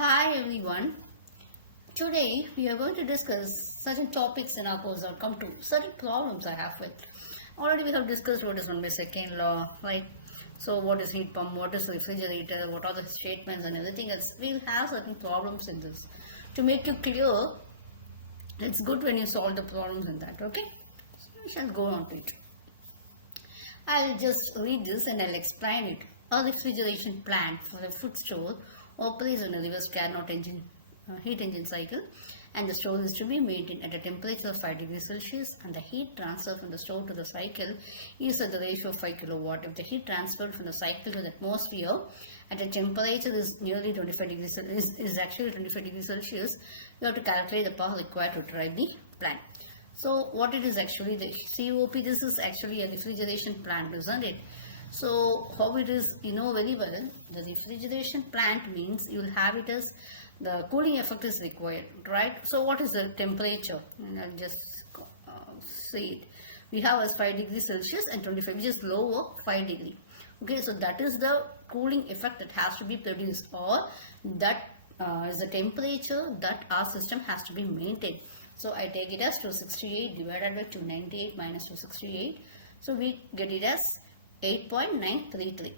Hi everyone. Today we are going to discuss certain topics in our course or come to certain problems I have with. Already we have discussed what is 1 by second law, right? So what is heat pump, what is refrigerator, what are the statements and everything else. We'll have certain problems in this. To make you clear, it's good when you solve the problems in that, okay? So we shall go on to it. I'll just read this and I'll explain it. A refrigeration plant for a food store operates on a reverse Carnot engine, heat engine cycle, and the store is to be maintained at a temperature of 5 degrees Celsius, and the heat transfer from the store to the cycle is at the ratio of 5 kilowatt. If the heat transferred from the cycle to the atmosphere at a temperature is nearly 25 degrees is actually 25 degrees Celsius, you have to calculate the power required to drive the plant. So what it is actually, the COP, this is actually a refrigeration plant, isn't it? So how it is, you know very well, the refrigeration plant means you will have it as the cooling effect is required, right? So what is the temperature? And I'll just say it. We have as 5 degrees Celsius and 25, which is lower 5 degree. Okay, so that is the cooling effect that has to be produced, or that is the temperature that our system has to be maintained. So I take it as 268 divided by 298 minus 268. So we get it as 8.933.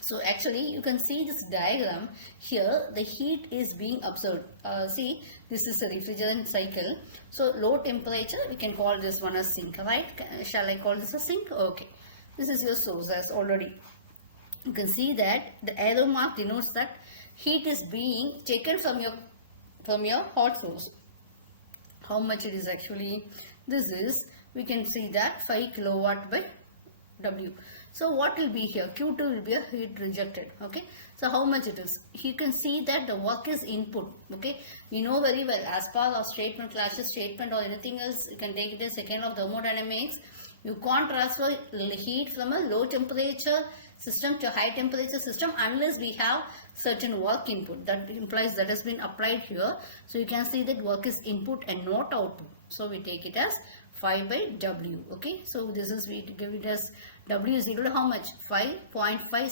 So actually you can see this diagram here, the heat is being absorbed. See, this is a refrigerant cycle. So low temperature, we can call this one as sink, right? Shall I call this a sink? Okay. This is your source as already. You can see that the arrow mark denotes that heat is being taken from your hot source. How much it is actually? This is, we can see that 5 kilowatt by W. So what will be here? Q2 will be a heat rejected. Okay. So how much it is? You can see that the work is input. Okay. You know very well, as per our statement, classes statement or anything else, you can take it as second of thermodynamics. You can't transfer heat from a low temperature system to a high temperature system unless we have certain work input. That implies that has been applied here. So you can see that work is input and not output. So we take it as 5 by W. Okay. So this is, we give it as W is equal to how much? 5.56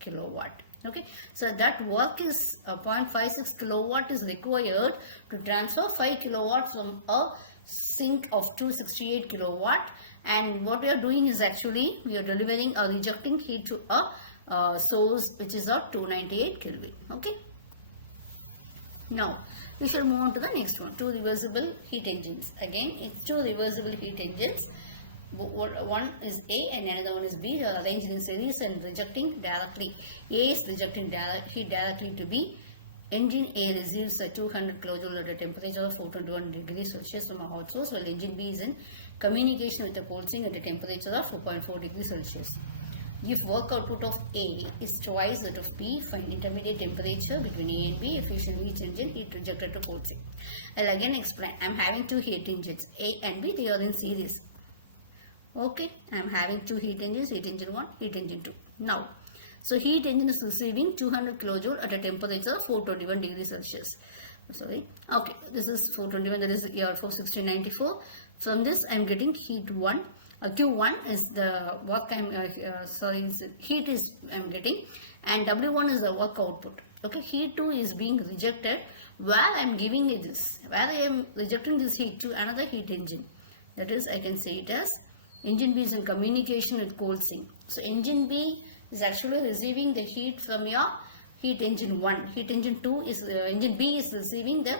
kilowatt. Okay. So that work is 0.56 kilowatt is required to transfer 5 kilowatt from a sink of 268 kilowatt. And what we are doing is actually we are delivering or rejecting heat to a source which is of 298 Kelvin. Okay. Now we shall move on to the next one. Two reversible heat engines. Again, it's two reversible heat engines. One is A and another one is B. They are arranged in series and rejecting directly. A is rejecting heat directly to B. Engine A receives a 200 kilojoule at a temperature of 421 degrees Celsius from a hot source, while engine B is in communication with the cold sink at a temperature of 4.4 degrees Celsius. If work output of A is twice that of B, find intermediate temperature between A and B, efficient each engine, heat rejected to cold sink. I'll again explain. I'm having two heat engines, A and B, they are in series. Okay, I'm having two heat engines, heat engine 1, heat engine 2. Now, so heat engine is receiving 200 kilojoule at a temperature of 421 degrees Celsius. Sorry. Okay, this is 421, that is year 41694. From this, I'm getting heat 1. Q1 is the work heat is I'm getting, and W1 is the work output. Okay, heat 2 is being rejected while I'm giving it this. While I am rejecting this heat to another heat engine. That is, I can say it as engine B is in communication with cold sink. So engine B is actually receiving the heat from your heat engine 1. Heat engine 2 is, engine B is receiving the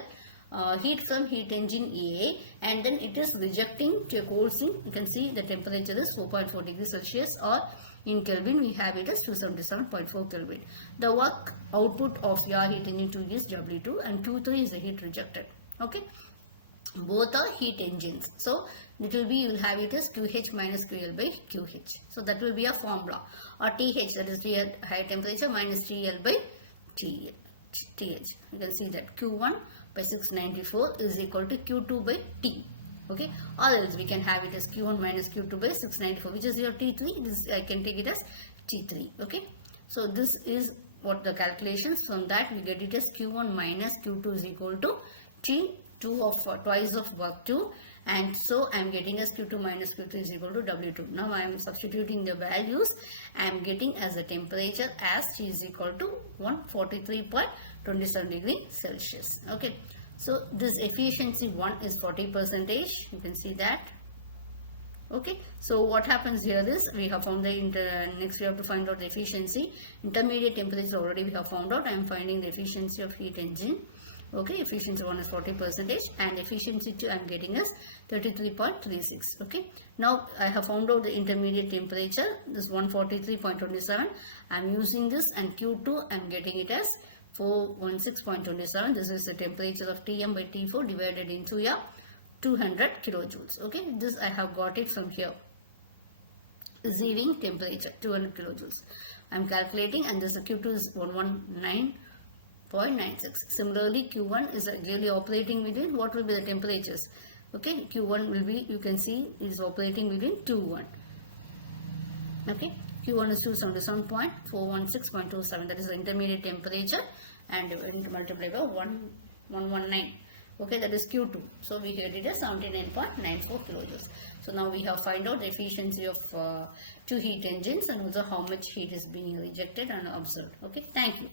heat from heat engine A, and then it is rejecting to a cold sink. You can see the temperature is 4.4 degrees Celsius, or in Kelvin we have it as 277.4 Kelvin. The work output of your heat engine 2 is W2, and Q3 is the heat rejected. Okay. Both are heat engines. So it will be, you will have it as QH minus QL by QH. So that will be a formula. Or TH, that is T at high temperature, minus TL by TH. You can see that Q1 by 694 is equal to Q2 by T. Okay. Or else we can have it as Q1 minus Q2 by 694, which is your T3. This I can take it as T3. Okay. So this is what the calculations. From that we get it as Q1 minus Q2 is equal to T2 of twice of work 2, and so I am getting as Q2 minus Q3 is equal to W2. Now I am substituting the values. I am getting as a temperature as T is equal to 143.27 degree Celsius. Okay, so this efficiency 1 is 40%. You can see that. Okay, so what happens here is we have found the next we have to find out the efficiency. Intermediate temperature already we have found out. I am finding the efficiency of heat engine. Okay, efficiency 1 is 40% and efficiency 2 I am getting as 33.36. Okay, now I have found out the intermediate temperature, this 143.27. I am using this, and Q2 I am getting it as 416.27. This is the temperature of Tm by T4 divided into your 200 kilojoules. Okay, this I have got it from here. Receiving temperature 200 kilojoules. I am calculating, and this Q2 is 119.96. Similarly, Q1 is really operating within, what will be the temperatures? Okay, Q1 will be, you can see, is operating within 2-1. Okay, Q1 is 277.416.27. That is the intermediate temperature, and multiply by 119. Okay, that is Q2. So we get it as 79.94 kilojoules. So now we have find out the efficiency of 2 heat engines and also how much heat is being rejected and observed. Okay, thank you.